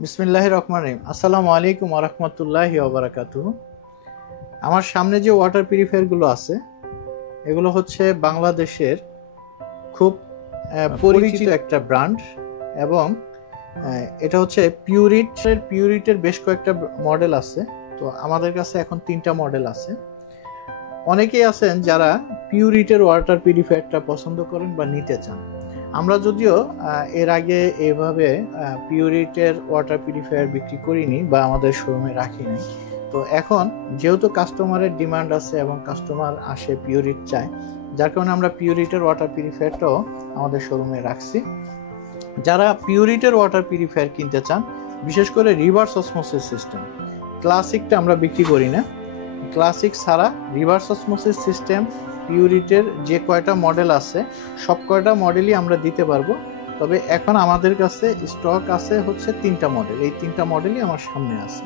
বিসমিল্লাহির রহমানির রহিম। আসসালামু আলাইকুম ওয়া রাহমাতুল্লাহি ওয়া বারাকাতুহু। আমার সামনে যে ওয়াটার পিউরিফায়ারগুলো আছে এগুলো হচ্ছে বাংলাদেশের খুব পরিচিত একটা ব্র্যান্ড এবং এটা হচ্ছে পিউরিটের বেশ কয়েকটা মডেল আছে। তো আমাদের কাছে এখন 3টা মডেল আছে। অনেকেই আছেন যারা পিউরিটের ওয়াটার পিউরিফায়ারটা পছন্দ করেন বা নিতে চান। আমরা যদিও এর আগে এভাবে পিউরিটের ওয়াটার পিউরিফায়ার বিক্রি করিনি বা আমাদের শোরুমে রাখিনি। তো এখন যেহেতু কাস্টমারের ডিমান্ড আছে এবং কাস্টমার আসে পিউরিট চায়, যার কারণে আমরা পিউরিটের ওয়াটার পিউরিফায়ারটাও আমাদের শোরুমে রাখছি। যারা পিউরিটের ওয়াটার পিউরিফায়ার কিনতে চান, বিশেষ করে রিভার্স অসমোসিস সিস্টেম, ক্লাসিকটা আমরা বিক্রি করি না। ক্লাসিক ছাড়া রিভার্স অসমোসিস সিস্টেম পিউরিটের যে কয়টা মডেল আছে সব কয়টা মডেলই আমরা দিতে পারবো। তবে এখন আমাদের কাছে স্টক আছে হচ্ছে 3টা মডেল। এই 3টা মডেলই আমার সামনে আছে।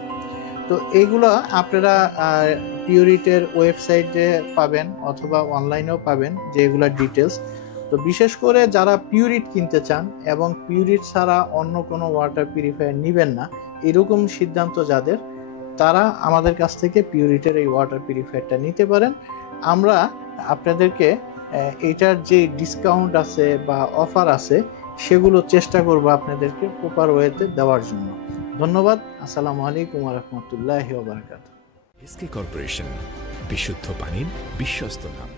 তো এইগুলো আপনারা পিউরিটের ওয়েবসাইটে পাবেন অথবা অনলাইনেও পাবেন যেগুলোর ডিটেলস। তো বিশেষ করে যারা পিউরিট কিনতে চান এবং পিউরিট ছাড়া অন্য কোনো ওয়াটার পিউরিফায়ার নেবেন না এরকম সিদ্ধান্ত যাদের, তারা আমাদের কাছ থেকে পিউরিটের এই ওয়াটার পিউরিফায়ারটা নিতে পারেন। আমরা আপনাদেরকে এটার যে ডিসকাউন্ট আছে বা অফার আছে সেগুলো চেষ্টা করব আপনাদেরকে প্রপার ওয়েতে দেওয়ার জন্য। ধন্যবাদ। আসসালামু আলাইকুম ওয়া রাহমাতুল্লাহি ওয়া বারাকাতুহু। এসকে কর্পোরেশন, বিশুদ্ধ পানির বিশ্বস্ত নাম।